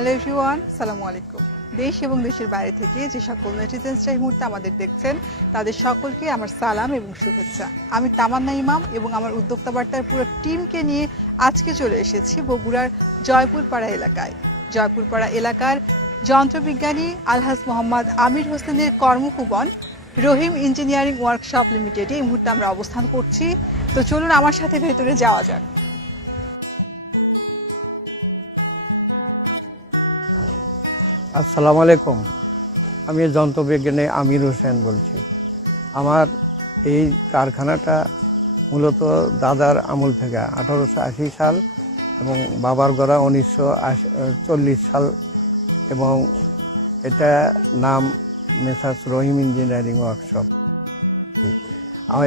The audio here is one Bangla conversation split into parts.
হ্যালো এভরিওয়ান, আসসালামু আলাইকুম। দেশ এবং দেশের বাইরে থেকে যে সকল নেটিজেন্সরা এই মুহূর্তে আমাদের দেখছেন তাদের সকলকে আমার সালাম এবং শুভেচ্ছা। আমি তামান্না ইমাম এবং আমার উদ্যোক্তা বার্তার পুরো টিমকে নিয়ে আজকে চলে এসেছি বগুড়ার জয়পুরপাড়া এলাকায়। জয়পুরপাড়া এলাকার যন্ত্রবিজ্ঞানী আলহাজ মোহাম্মদ আমির হোসেনের কর্মভুবন রহিম ইঞ্জিনিয়ারিং ওয়ার্কশপ লিমিটেডে এই মুহূর্তে আমরা অবস্থান করছি। তো চলুন আমার সাথে ভেতরে যাওয়া যাক। আসসালামু আলাইকুম। আমি যন্ত্রবিজ্ঞানী আমির হোসেন বলছি। আমার এই কারখানাটা মূলত দাদার আমল থেকে 1880 সাল এবং বাবার গড়া 1940 সাল, এবং এটা নাম মেসার্স রহিম ইঞ্জিনিয়ারিং ওয়ার্কশপ।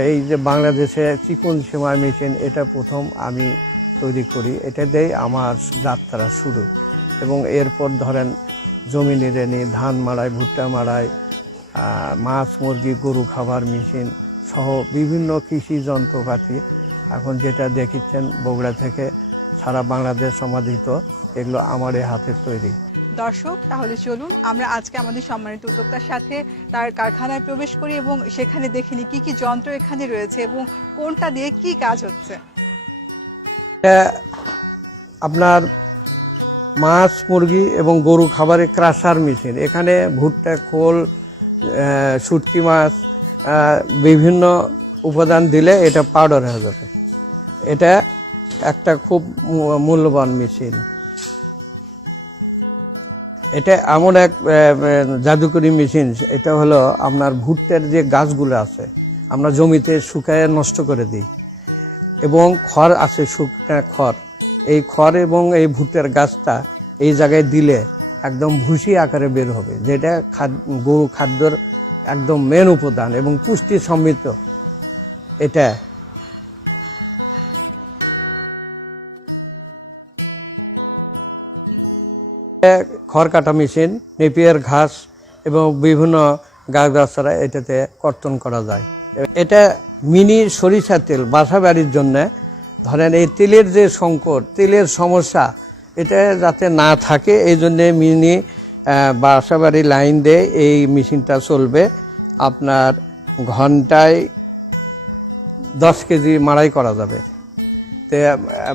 এই যে বাংলাদেশে চিকন সীমা মেশিন, এটা প্রথম আমি তৈরি করি। এটাতেই আমার যাত্রা শুরু, এবং এরপর ধরেন জমি নিড়ানি, ধান মাড়াই, ভুট্টা মাড়াই, মাছ মুরগি গরু খাবার মেশিন সহ বিভিন্ন কৃষি যন্ত্রপাতি এখন যেটা দেখিচ্ছেন বগুড়া থেকে সারা বাংলাদেশ সমাদৃত, এগুলো আমার এই হাতের তৈরি। দর্শক, তাহলে চলুন আমরা আজকে আমাদের সম্মানিত উদ্যোক্তার সাথে তার কারখানায় প্রবেশ করি এবং সেখানে দেখিনি কি কি যন্ত্র এখানে রয়েছে এবং কোনটা দিয়ে কি কাজ হচ্ছে। আপনার মাছ মুরগি এবং গরু খাবারের ক্রাশার মেশিন। এখানে ভুট্টা, খোল, শুটকি মাছ, বিভিন্ন উপাদান দিলে এটা পাউডার হয়ে যাবে। এটা একটা খুব মূল্যবান মেশিন। এটা এমন এক জাদুকরি মেশিন। এটা হলো আপনার ভুট্টার যে গাছগুলো আছে আমরা জমিতে শুকায় নষ্ট করে দিই, এবং খড় আছে, শুকনা খড়। এই খড় এবং এই ভুট্টার গাছটা এই জায়গায় দিলে একদম ভুসি আকারে বের হবে, যেটা গরু খাদ্যর একদম মেন উপাদান এবং পুষ্টি সমৃদ্ধ। এটা খড় কাটা মেশিন, নেপিয়ার ঘাস এবং বিভিন্ন গাছগাছরা এটাতে কর্তন করা যায়। এটা মিনি সরিষার তেল বাসা বাড়ির জন্য। ধরেন এই তেলের যে সংকট, তেলের সমস্যা, এটা যাতে না থাকে এই জন্যে মিনি বাসা বাড়ি লাইন দিয়ে এই মেশিনটা চলবে। আপনার ঘন্টায় 10 কেজি মাড়াই করা যাবে। তো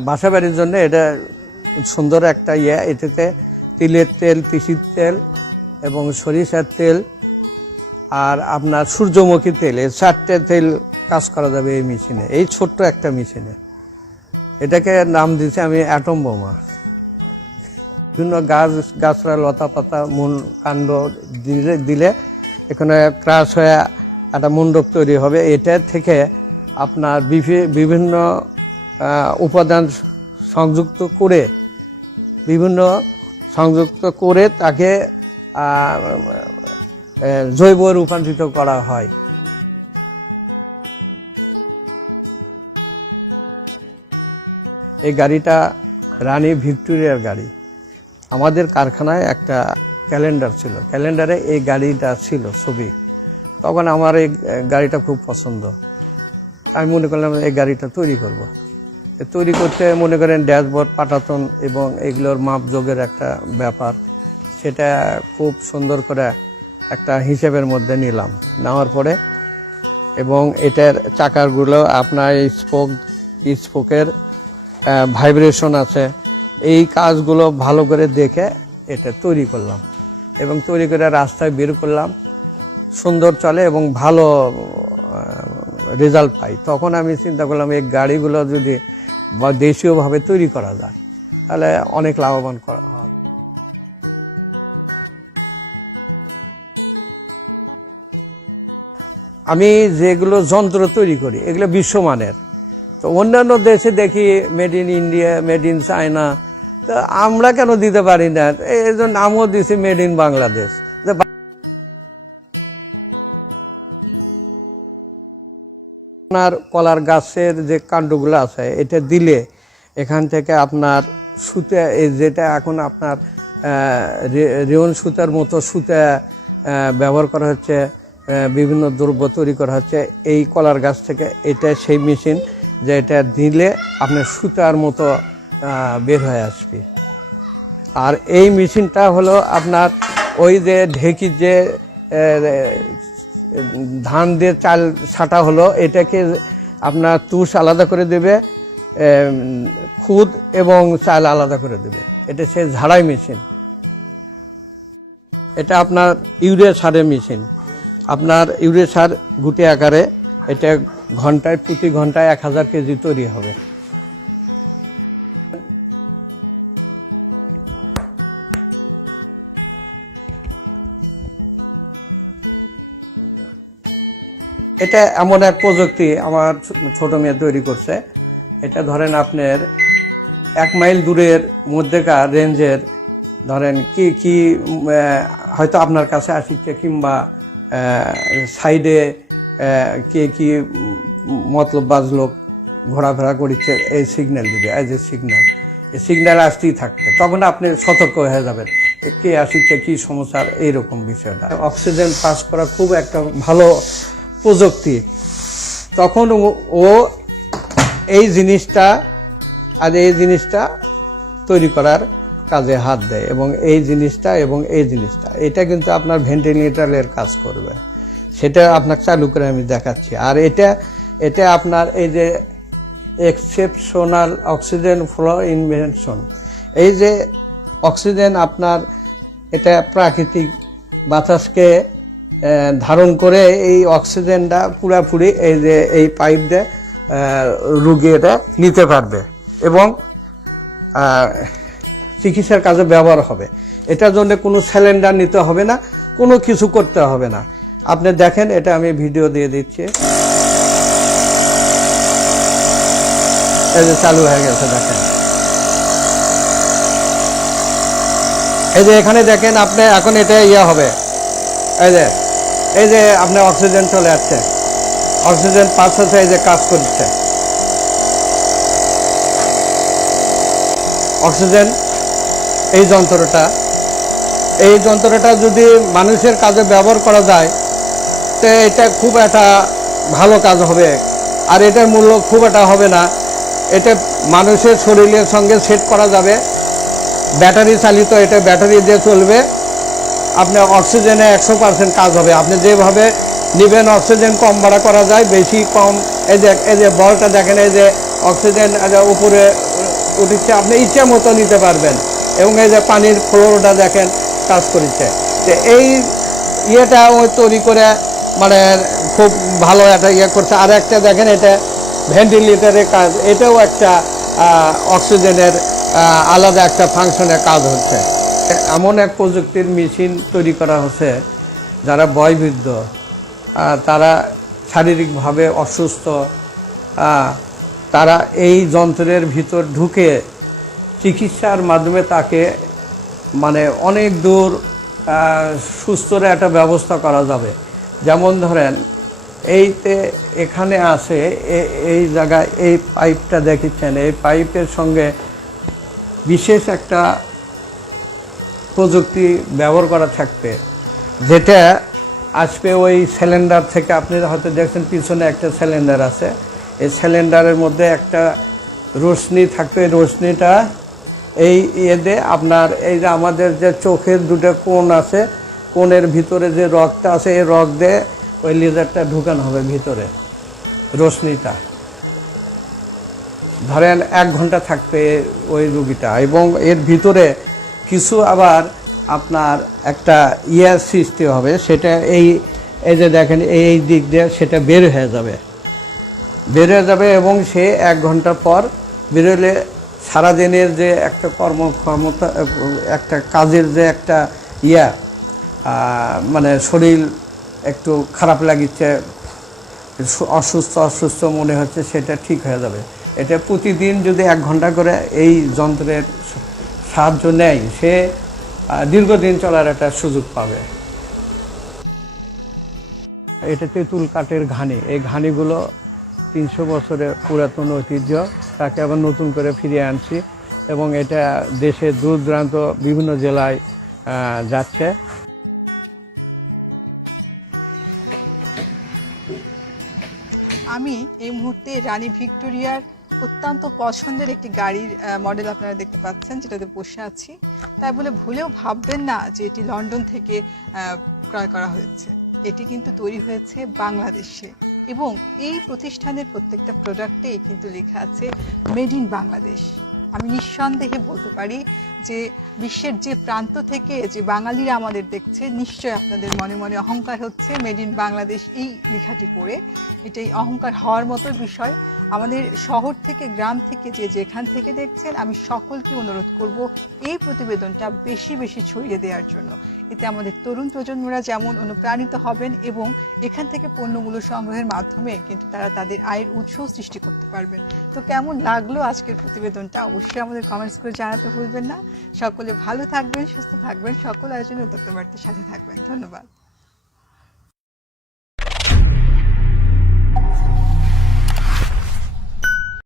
বাসা বাড়ির জন্য এটা সুন্দর একটা এটাতে তিলের তেল, তিসির তেল এবং সরিষার তেল আর আপনার সূর্যমুখী তেল, এই 4টে তেল কাজ করা যাবে এই মেশিনে, এই ছোট্ট একটা মেশিনে। এটাকে নাম দিয়েছি আমি অ্যাটম বোমা। বিভিন্ন গাছরা লতা পাতা মূল কাণ্ড দিলে এখানে ক্রাশ হয়ে একটা মণ্ডপ তৈরি হবে। এটা থেকে আপনার বিভিন্ন উপাদান সংযুক্ত করে তাকে জৈব রূপান্তরিত করা হয়। এই গাড়িটা রানী ভিক্টোরিয়ার গাড়ি। আমাদের কারখানায় একটা ক্যালেন্ডার ছিল, ক্যালেন্ডারে এই গাড়িটা ছিল ছবি। তখন আমার এই গাড়িটা খুব পছন্দ। আমি মনে করলাম এই গাড়িটা তৈরি করব। তৈরি করতে মনে করেন ড্যাশবোর্ড, পাটাতন এবং এগুলোর মাপযোগের একটা ব্যাপার, সেটা খুব সুন্দর করে একটা হিসেবের মধ্যে নিলাম। নেওয়ার পরে এবং এটার চাকারগুলো আপনার স্পোকের ভাইব্রেশন আছে, এই কাজগুলো ভালো করে দেখে এটা তৈরি করলাম এবং তৈরি করে রাস্তায় বের করলাম। সুন্দর চলে এবং ভালো রেজাল্ট পাই। তখন আমি চিন্তা করলাম এই গাড়িগুলো যদি দেশীয়ভাবে তৈরি করা যায় তাহলে অনেক লাভবান করা হবে। আমি যেগুলো যন্ত্র তৈরি করি এগুলো বিশ্বমানের। তো অন্যান্য দেশে দেখি made in India, made in China, তো আমরা কেন দিতে পারি না? এই জন্য নামও দিছি মেড ইন বাংলাদেশ। আপনার কলার গাছের যে কাণ্ডগুলো আছে এটা দিলে এখান থেকে আপনার সুতা, যেটা এখন আপনার রেয়ন সুতার মতো সুতা ব্যবহার করা হচ্ছে, বিভিন্ন দ্রব্য তৈরি করা হচ্ছে এই কলার গাছ থেকে। এটা সেই মেশিন যে এটা দিলে আপনার সুতার মতো বের হয়ে আসবে। আর এই মেশিনটা হলো আপনার ওই যে ঢেকির যে ধান দিয়ে চাল ছাটা হলো, এটাকে আপনার তুষ আলাদা করে দেবে, খুদ এবং চাল আলাদা করে দেবে। এটা সে ঝাড়াই মেশিন। এটা আপনার ইউরিয়া সারের মেশিন। আপনার ইউরিয়া সার গুটি আকারে, এটা ঘন্টায় প্রতি ঘন্টায় 1000 কেজি তৈরি হবে। এটা এমন এক প্রযুক্তি আমার ছোট মেয়ে তৈরি করছে। এটা ধরেন আপনার 1 মাইল দূরের মধ্যেকার রেঞ্জের ধরেন কি হয়তো আপনার কাছে আসছে, কিংবা সাইডে কি মতলববাজ লোক ঘোরাফেরা করছে, এই সিগন্যাল দিবে, এই যে সিগন্যাল, এই সিগন্যাল আসতেই থাকবে। তখন আপনি সতর্ক হয়ে যাবেন কে আসছে, কি সমস্যা, এইরকম বিষয়টা। অক্সিজেন পাস করা খুব একটা ভালো প্রযুক্তি। তখন ও এই জিনিসটা আর এই জিনিসটা তৈরি করার কাজে হাত দেয়, এবং এই জিনিসটা এবং এই জিনিসটা, এটা কিন্তু আপনার ভেন্টিলেটরের কাজ করবে। সেটা আপনাকে চালু করে আমি দেখাচ্ছি। আর এটা আপনার এই যে এক্সেপশনাল অক্সিজেন ফ্লো ইনভেনশন, এই যে অক্সিজেন আপনার এটা প্রাকৃতিক বাতাসকে ধারণ করে এই অক্সিজেনটা পুরাপুরি এই যে এই পাইপ দিয়ে রোগী এটা নিতে পারবে এবং চিকিৎসার কাজে ব্যবহার হবে। এটার জন্য কোনো সিলিন্ডার নিতে হবে না, কোনো কিছু করতে হবে না। আপনি দেখেন, এটা আমি ভিডিও দিয়ে দিচ্ছি। এই যে চালু হয়ে গেছে, দেখেন। এই যে এখানে দেখেন আপনি, এখন এটা হবে, এই যে আপনার অক্সিজেন চলে আসছে, অক্সিজেন পাস হচ্ছে, এই যে কাজ করছে অক্সিজেন। এই যন্ত্রটা যদি মানুষের কাজে ব্যবহার করা যায়, তো এটা খুব একটা ভালো কাজ হবে। আর এটার মূল্য খুব একটা হবে না। এটা মানুষের শরীরের সঙ্গে সেট করা যাবে, ব্যাটারি চালিত, এটা ব্যাটারি দিয়ে চলবে। আপনার অক্সিজেনে 100% কাজ হবে। আপনি যেভাবে নেবেন, অক্সিজেন কম বাড়া করা যায়, বেশি কম। এই যে বলটা দেখেন, এই যে অক্সিজেন উপরে উঠছে, আপনি ইচ্ছা মতো নিতে পারবেন। এবং এই যে পানির ফ্লোটা দেখেন কাজ করছে। তো এই ইয়েটা ওই তৈরি করে মানে খুব ভালো একটা ইয়ে করছে। আর একটা দেখেন, এটা ভেন্টিলেটরের কাজ, এটাও একটা অক্সিজেনের আলাদা একটা ফাংশনের কাজ হচ্ছে। এমন এক প্রযুক্তির মেশিন তৈরি করা হচ্ছে, যারা বয়োবৃদ্ধ, তারা শারীরিকভাবে অসুস্থ, তারা এই যন্ত্রের ভিতর ঢুকে চিকিৎসার মাধ্যমে তাকে মানে অনেক দূর সুস্থর একটা ব্যবস্থা করা যাবে। যেমন ধরেন, এখানে আছে এই জায়গায় এই পাইপটা দেখেছেন, এই পাইপের সঙ্গে বিশেষ একটা প্রযুক্তি ব্যবহার করা থাকবে, যেটা আসবে ওই সিলিন্ডার থেকে। আপনি হয়তো দেখছেন পিছনে একটা সিলিন্ডার আছে, এই সিলিন্ডারের মধ্যে একটা রশ্মি থাকবে। রশ্মিটা এই ইয়েতে আপনার এই যে আমাদের যে চোখের দুটো কোণ আছে, কোণের ভিতরে যে রগটা আছে, এই রগ দিয়ে ওই লেজারটা ঢুকানো হবে ভিতরে। রশ্মিটা ধরেন 1 ঘন্টা থাকবে ওই রুগীটা, এবং এর ভিতরে কিছু আবার আপনার একটা ইয়ার সৃষ্টি হবে। সেটা এই যে দেখেন, এই দিক দিয়ে সেটা বের হয়ে যাবে এবং সে 1 ঘন্টা পর বেরোলে সারাদিনের যে একটা কর্মক্ষমতা, একটা কাজের যে একটা মানে শরীর একটু খারাপ লাগিচ্ছে, অসুস্থ মনে হচ্ছে, সেটা ঠিক হয়ে যাবে। এটা প্রতিদিন যদি 1 ঘন্টা করে এই যন্ত্রের সাহায্য নেয়, সে দীর্ঘদিন চলার একটা সুযোগ পাবে। এটা তেঁতুল কাঠের ঘানি। এই ঘানিগুলো 300 বছরের পুরাতন ঐতিহ্য, তাকে আবার নতুন করে ফিরিয়ে আনছি, এবং এটা দেশের দূর দূরান্ত বিভিন্ন জেলায় যাচ্ছে। আমি এই মুহূর্তে রানী ভিক্টোরিয়ার অত্যন্ত পছন্দের একটি গাড়ির মডেল আপনারা দেখতে পাচ্ছেন, যেটাতে বসে আছি। তাই বলে ভুলেও ভাববেন না যে এটি লন্ডন থেকে ক্রয় করা হয়েছে। এটি কিন্তু তৈরি হয়েছে বাংলাদেশে এবং এই প্রতিষ্ঠানের প্রত্যেকটা প্রোডাক্টেই কিন্তু লেখা আছে মেড ইন বাংলাদেশ। আমি নিঃসন্দেহে বলতে পারি যে বিশ্বের যে প্রান্ত থেকে যে বাঙালিরা আমাদের দেখছে, নিশ্চয় আপনাদের মনে মনে অহংকার হচ্ছে মেড ইন বাংলাদেশ এই লেখাটি পড়ে। এটাই অহংকার হওয়ার মতো বিষয়। আমাদের শহর থেকে, গ্রাম থেকে, যে যেখান থেকে দেখছেন, আমি সকলকে অনুরোধ করব এই প্রতিবেদনটা বেশি বেশি ছড়িয়ে দেওয়ার জন্য। এতে আমাদের তরুণ প্রজন্মরা যেমন অনুপ্রাণিত হবেন এবং এখান থেকে পণ্যগুলো সংগ্রহের মাধ্যমে কিন্তু তারা তাদের আয়ের উৎস সৃষ্টি করতে পারবেন। তো কেমন লাগলো আজকের প্রতিবেদনটা অবশ্যই আমাদের কমেন্টস করে জানাতে ভুলবেন না। সকলে ভালো থাকবেন, সুস্থ থাকবেন, সকল আয়োজনে উদ্যোক্তা বার্তার সাথে থাকবেন। ধন্যবাদ।